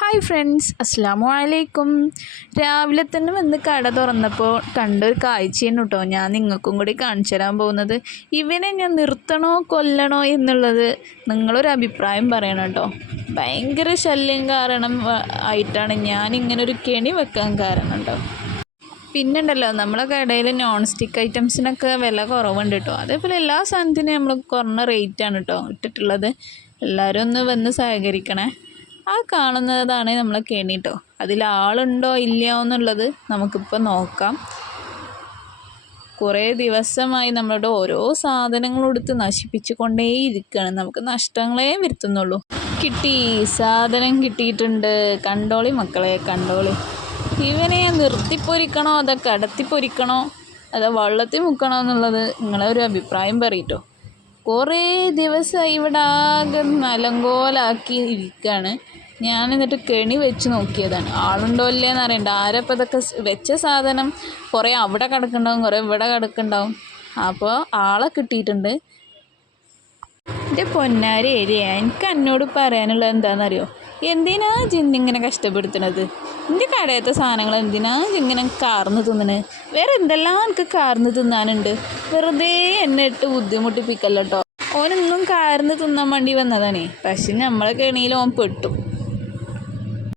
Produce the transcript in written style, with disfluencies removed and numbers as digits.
Hi friends, അസ്സാമു അലൈക്കും. രാവിലെ തന്നെ വന്ന് കട തുറന്നപ്പോൾ കണ്ടൊരു കാഴ്ചയാണ് കേട്ടോ ഞാൻ നിങ്ങൾക്കും കൂടി കാണിച്ചു തരാൻ പോകുന്നത്. ഇവനെ ഞാൻ നിർത്തണോ കൊല്ലണോ എന്നുള്ളത് നിങ്ങളൊരു അഭിപ്രായം പറയണം കേട്ടോ. ഭയങ്കര ശല്യം കാരണം ആയിട്ടാണ് ഞാനിങ്ങനൊരു കെണി വെക്കാൻ കാരണം കേട്ടോ. പിന്നെ ഉണ്ടല്ലോ, നമ്മളെ കടയിൽ നോൺ സ്റ്റിക്ക് ഐറ്റംസിനൊക്കെ വില കുറവുണ്ട് കേട്ടോ. അതേപോലെ എല്ലാ സാധനത്തിനും നമ്മൾ കുറഞ്ഞ റേറ്റാണ് കേട്ടോ ഇട്ടിട്ടുള്ളത്. എല്ലാവരും ഒന്ന് വന്ന് സഹകരിക്കണേ. ആ കാണുന്നതാണ് നമ്മളെ കെണി കേട്ടോ. അതിൽ ആളുണ്ടോ ഇല്ലയോ എന്നുള്ളത് നമുക്കിപ്പോൾ നോക്കാം. കുറേ ദിവസമായി നമ്മളോട് ഓരോ സാധനങ്ങളും എടുത്ത് നശിപ്പിച്ചു കൊണ്ടേയിരിക്കുകയാണ്. നമുക്ക് നഷ്ടങ്ങളേ വരുത്തുന്നുള്ളൂ. കിട്ടി, സാധനം കിട്ടിയിട്ടുണ്ട്. കണ്ടോളി മക്കളെ, കണ്ടോളി. ഇവനെ നിർത്തിപ്പൊരിക്കണോ അതോ കടത്തിപ്പൊരിക്കണോ അതോ വള്ളത്തിൽ മുക്കണോ എന്നുള്ളത് നിങ്ങളെ ഒരു അഭിപ്രായം പറയട്ടോ. കുറേ ദിവസമായി ഇവിടെ ആകെ നലങ്കോലാക്കി ഇരിക്കുകയാണ്. ഞാൻ എന്നിട്ട് കെണി വെച്ച് നോക്കിയതാണ്. ആളുണ്ടോ ഇല്ലേന്ന് അറിയണ്ട. ആരപ്പോൾ ഇതൊക്കെ വെച്ച സാധനം കുറേ അവിടെ കിടക്കുന്നുണ്ടാവും, കുറേ ഇവിടെ കിടക്കുന്നുണ്ടാവും. അപ്പോൾ ആളെ കിട്ടിയിട്ടുണ്ട്. എൻ്റെ പൊന്നാരി ഏരിയ, എനിക്ക് എന്നോട് പറയാനുള്ളത് എന്താണെന്നറിയോ? എന്തിനാ ജിന്നിങ്ങനെ കഷ്ടപ്പെടുത്തണത്? എൻ്റെ കടയത്തെ സാധനങ്ങൾ എന്തിനാ ഇങ്ങനെ കാർന്ന് തിന്നണത്? വേറെ എന്തെല്ലാം എനിക്ക് കാർന്ന് തിന്നാനുണ്ട്. വെറുതെ എന്നെ ഇട്ട് ബുദ്ധിമുട്ടിപ്പിക്കല്ലോ കേട്ടോ. ഓനൊന്നും കാർന്ന് തിന്നാൻ വേണ്ടി വന്നതാണേ. പക്ഷെ നമ്മളെ കെണിയിൽ ഓൻ പെട്ടു.